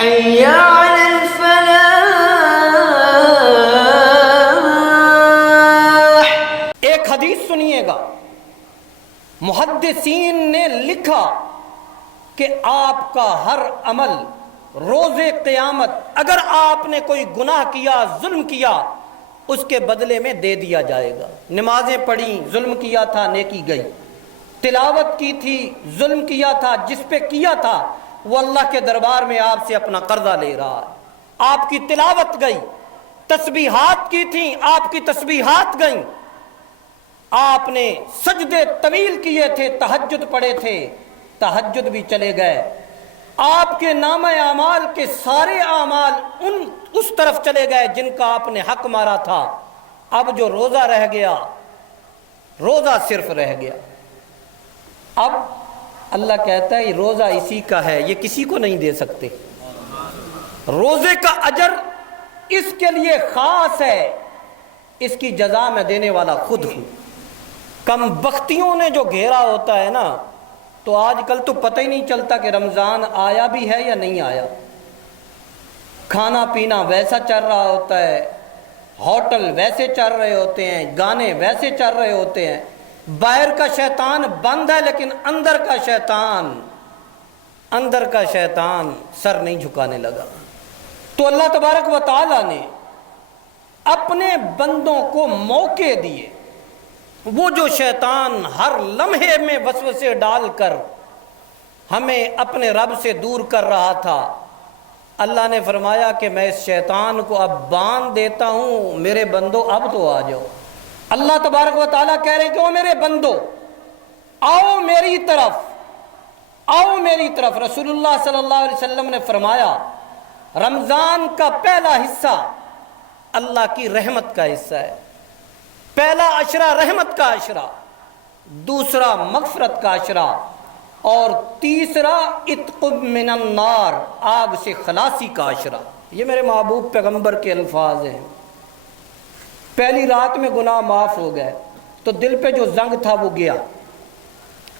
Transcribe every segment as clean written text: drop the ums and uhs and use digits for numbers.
حي على الفلاح۔ ایک حدیث سنیے گا، محدثین نے لکھا کہ آپ کا ہر عمل روز قیامت اگر آپ نے کوئی گناہ کیا، ظلم کیا، اس کے بدلے میں دے دیا جائے گا۔ نمازیں پڑھی، ظلم کیا تھا، نیکی گئی۔ تلاوت کی تھی، ظلم کیا تھا، جس پہ کیا تھا وہ اللہ کے دربار میں آپ سے اپنا قرضہ لے رہا ہے۔ آپ کی تلاوت گئی، تسبیحات کی تھیں، آپ کی تسبیحات گئیں، آپ نے سجدے طویل کیے تھے، تہجد پڑھے تھے، تہجد بھی چلے گئے۔ آپ کے نامہ اعمال کے سارے اعمال اس طرف چلے گئے جن کا آپ نے حق مارا تھا۔ اب جو روزہ رہ گیا، روزہ صرف رہ گیا۔ اب اللہ کہتا ہے یہ روزہ اسی کا ہے، یہ کسی کو نہیں دے سکتے۔ روزے کا اجر اس کے لیے خاص ہے، اس کی جزا میں دینے والا خود ہوں۔ کم بختیوں نے جو گھیرا ہوتا ہے نا، تو آج کل تو پتہ ہی نہیں چلتا کہ رمضان آیا بھی ہے یا نہیں آیا۔ کھانا پینا ویسا چل رہا ہوتا ہے، ہوٹل ویسے چل رہے ہوتے ہیں، گانے ویسے چل رہے ہوتے ہیں۔ باہر کا شیطان بند ہے لیکن اندر کا شیطان سر نہیں جھکانے لگا۔ تو اللہ تبارک و تعالی نے اپنے بندوں کو موقع دیے۔ وہ جو شیطان ہر لمحے میں وسوسے ڈال کر ہمیں اپنے رب سے دور کر رہا تھا، اللہ نے فرمایا کہ میں اس شیطان کو اب باندھ دیتا ہوں، میرے بندو اب تو آ جاؤ۔ اللہ تبارک و تعالیٰ کہہ رہے ہیں کہ او میرے بندو، آؤ میری طرف، آؤ میری طرف۔ رسول اللہ صلی اللہ علیہ وسلم نے فرمایا رمضان کا پہلا حصہ اللہ کی رحمت کا حصہ ہے۔ پہلا عشرہ رحمت کا عشرہ، دوسرا مغفرت کا عشرہ، اور تیسرا عتق من النار، آگ سے خلاصی کا عشرہ۔ یہ میرے محبوب پیغمبر کے الفاظ ہیں۔ پہلی رات میں گناہ معاف ہو گئے تو دل پہ جو زنگ تھا وہ گیا،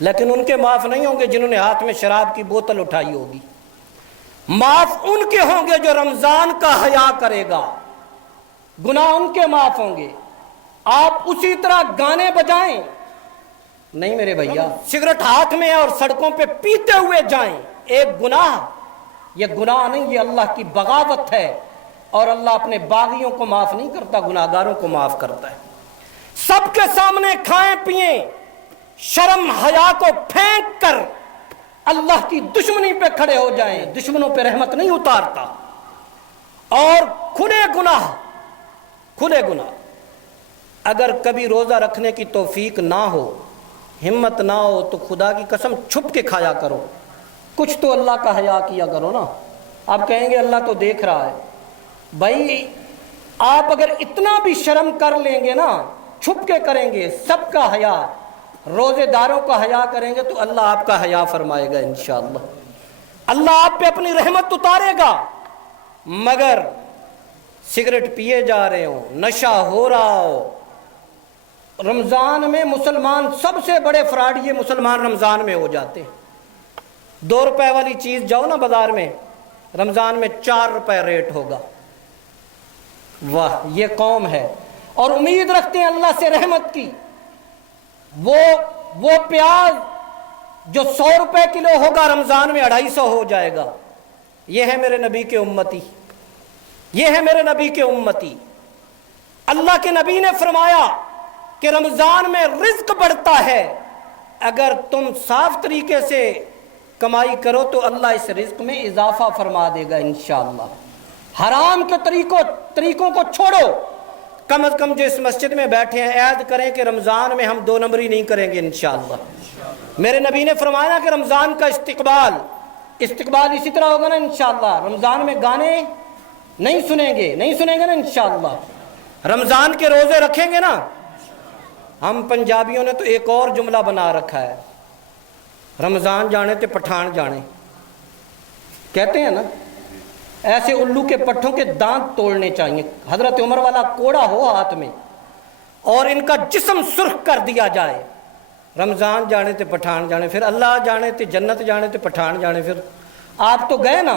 لیکن ان کے معاف نہیں ہوں گے جنہوں نے ہاتھ میں شراب کی بوتل اٹھائی ہوگی۔ معاف ان کے ہوں گے جو رمضان کا حیا کرے گا، گناہ ان کے معاف ہوں گے۔ آپ اسی طرح گانے بجائیں نہیں میرے بھیا، سگریٹ ہاتھ میں ہے اور سڑکوں پہ پیتے ہوئے جائیں، ایک گناہ، یہ گناہ نہیں، یہ اللہ کی بغاوت ہے، اور اللہ اپنے باغیوں کو معاف نہیں کرتا، گناہگاروں کو معاف کرتا ہے۔ سب کے سامنے کھائیں پیئیں، شرم حیا کو پھینک کر اللہ کی دشمنی پہ کھڑے ہو جائیں، دشمنوں پہ رحمت نہیں اتارتا۔ اور کھلے گناہ، کھلے گناہ، اگر کبھی روزہ رکھنے کی توفیق نہ ہو، ہمت نہ ہو، تو خدا کی قسم چھپ کے کھایا کرو، کچھ تو اللہ کا حیا کیا کرو نا۔ آپ کہیں گے اللہ تو دیکھ رہا ہے، بھائی آپ اگر اتنا بھی شرم کر لیں گے نا، چھپ کے کریں گے، سب کا حیا، روزے داروں کا حیا کریں گے، تو اللہ آپ کا حیا فرمائے گا انشاءاللہ۔ اللہ آپ پہ اپنی رحمت اتارے گا۔ مگر سگریٹ پیے جا رہے ہوں، نشہ ہو رہا ہو، رمضان میں مسلمان سب سے بڑے فراڈ یہ مسلمان رمضان میں ہو جاتے ہیں۔ 2 روپے والی چیز جاؤ نا بازار میں، رمضان میں 4 روپے ریٹ ہوگا۔ واہ، یہ قوم ہے، اور امید رکھتے ہیں اللہ سے رحمت کی۔ وہ پیاز جو 100 روپے کلو ہوگا رمضان میں 250 ہو جائے گا۔ یہ ہے میرے نبی کے امتی، یہ ہے میرے نبی کے امتی۔ اللہ کے نبی نے فرمایا کہ رمضان میں رزق بڑھتا ہے، اگر تم صاف طریقے سے کمائی کرو تو اللہ اس رزق میں اضافہ فرما دے گا انشاءاللہ۔ حرام کے طریقوں کو چھوڑو۔ کم از کم جو اس مسجد میں بیٹھے ہیں عہد کریں کہ رمضان میں ہم 2 نمبری نہیں کریں گے انشاءاللہ۔ میرے نبی نے فرمایا کہ رمضان کا استقبال اسی طرح ہوگا نا انشاءاللہ۔ رمضان میں گانے نہیں سنیں گے نا انشاءاللہ۔ رمضان کے روزے رکھیں گے نا۔ ہم پنجابیوں نے تو ایک اور جملہ بنا رکھا ہے، رمضان جانے تے پٹھان جانے، کہتے ہیں نا، ایسے الو کے پٹھوں کے دانت توڑنے چاہیے۔ حضرت عمر والا کوڑا ہو ہاتھ میں اور ان کا جسم سرخ کر دیا جائے، رمضان جانے تے پٹھان جانے، پھر اللہ جانے تے جنت جانے تے پٹھان جانے۔ پھر آپ تو گئے نا،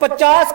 50